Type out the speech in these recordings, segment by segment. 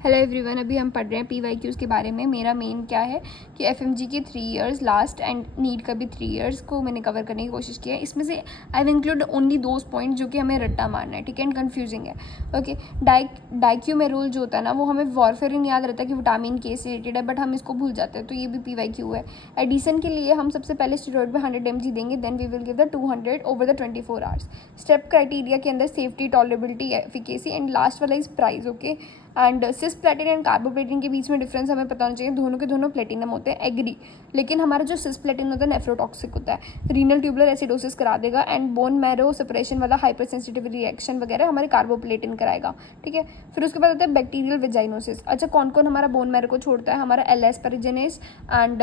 Hello everyone, अभी हम पढ़ रहे हैं PYQs के बारे में। मेरा मेन क्या है कि FMG के 3 इयर्स लास्ट एंड नीट का भी 3 इयर्स को मैंने कवर करने की कोशिश की है। इसमें से I have include only those point जो कि हमें रट्टा मारना है, ठीक है, एंड कन्फ्यूजिंग है। ओके, डाइक्यू में रूल जो होता है ना, वो हमें वॉरफेरिन याद रहता है कि विटामिन के से रिलेटेड है, बट हम इसको भूल जाते हैं, तो ये भी PYQ है। एडिशन के लिए हम सबसे पहले स्टेरॉइड में 100 mg देंगे, then we will give the 200 over the 24 hours. Step criteria के अंदर safety, tolerability, efficacy and last वाला is price. Okay, and cisplatin and carboplatin के बीच में डिफरेंस हमें पता होना चाहिए। दोनों के दोनों प्लेटिनम होते हैं, एग्री, लेकिन हमारा जो सिस्प्लेटिन होता है नेफ्रोटॉक्सिक होता है, रीनल ट्यूबुलर एसिडोसिस करा देगा, एंड बोन मैरो सेपरेशन वाला हाइपर सेंसिटिव रिएक्शन वगैरह हमारे कार्बोप्लेटिन कराएगा, ठीक है। फिर उसके बाद आता है बैक्टीरियल वेजाइनोसिस। अच्छा, कौन कौन हमारा बोन मैरो को छोड़ता है? हमारा L asparaginase and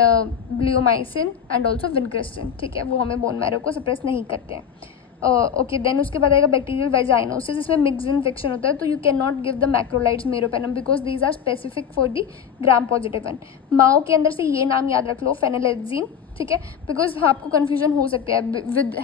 bleomycin and also vincristine, ठीक है, वो हमें बोन मैरो को सप्रेस नहीं करते हैं। ओके, देन उसके बाद आएगा बैक्टीरियल वेजाइनोसिस। इसमें मिक्स इन्फेक्शन होता है, तो you can not give the macrolides meropenem because these are specific for the gram positive one. माओ के अंदर से ये नाम याद रख लो, फेनिलेक्सिन, ठीक है, बिकॉज आपको कन्फ्यूजन हो सकता है विद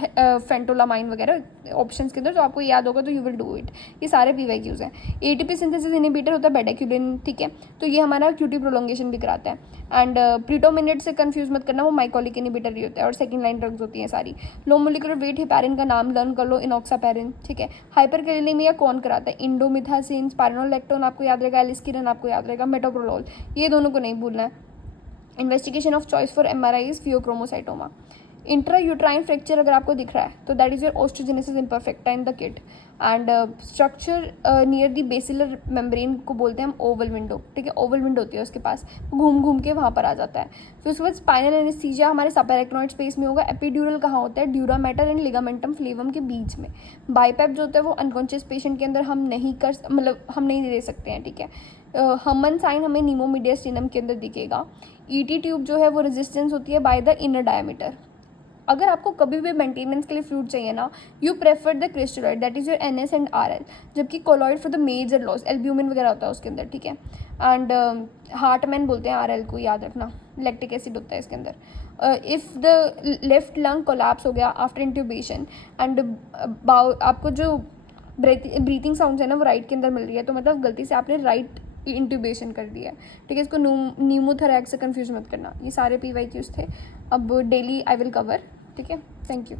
फेंटोलामाइन वगैरह ऑप्शंस के अंदर, तो आपको याद होगा तो यू विल डू इट। ये सारे PYQs हैं। ATP सिंथेसिस इनहिबिटर होता है बेडाक्यूलिन, ठीक है, तो ये हमारा QT प्रोलोंगेशन भी कराता है। एंड प्रीटोमिनेट से कंफ्यूज मत करना, वो माइकोलिक इनहिबिटर ही होता है, और सेकंड लाइन ड्रग्स होती हैं सारी। लो मोलिकुलर वेट हेपारिन का नाम लर्न कर लो, इनॉक्सापैरिन, ठीक है। हाइपरकैलिनेमिया कौन कराता है? इंडोमिथासिन, स्पाइरोलेक्टोन आपको याद रहेगा, एलिस्किरन आपको याद रहेगा, मेटोप्रोलोल, ये दोनों को नहीं भूलना है। Investigation of choice for MRI is pheochromocytoma. Intrauterine fracture अगर आपको दिख रहा है तो that is your osteogenesis imperfecta in the kid. And structure near the basilar membrane को बोलते हैं हम ओवल विंडो, ठीक है, ओवल विंडो होती है उसके पास, घूम घूम के वहाँ पर आ जाता है। फिर उसके बाद स्पाइनल एनेस्थीसिया हमारे सबएरेक्नॉइड स्पेस में होगा। एपिड्यूरल कहाँ होता है? ड्यूरा मैटर एंड लिगामेंटम फ्लेवम के बीच में। बाइपैप जो होता है वो अनकॉन्शियस पेशेंट के अंदर हम नहीं हम नहीं दे सकते हैं, ठीक है। हमन साइन हमें नीमोमीडियस्टिनम के अंदर दिखेगा। ET ट्यूब जो है वो रेजिस्टेंस होती है बाय द इनर डायमीटर। अगर आपको कभी भी मेंटेनेंस के लिए फ्लूइड चाहिए ना, you prefer the crystalloid, that is your NS and RL, जबकि colloid for the major loss, albumin वगैरह होता है उसके अंदर, ठीक है। एंड हार्टमैन बोलते हैं RL को, याद रखना, लैक्टिक एसिड होता है इसके अंदर। If the left lung collapse हो गया आफ्टर इंट्यूबेशन एंड आपको जो ब्रीथिंग साउंड्स है ना वो राइट के अंदर मिल रही है, तो मतलब गलती से आपने राइट इंट्यूबेशन कर दिया है, ठीक है, इसको न्यूमोथोरैक्स से कंफ्यूज मत करना। ये सारे PYQs थे, अब डेली आई विल कवर, ठीक है। Thank you.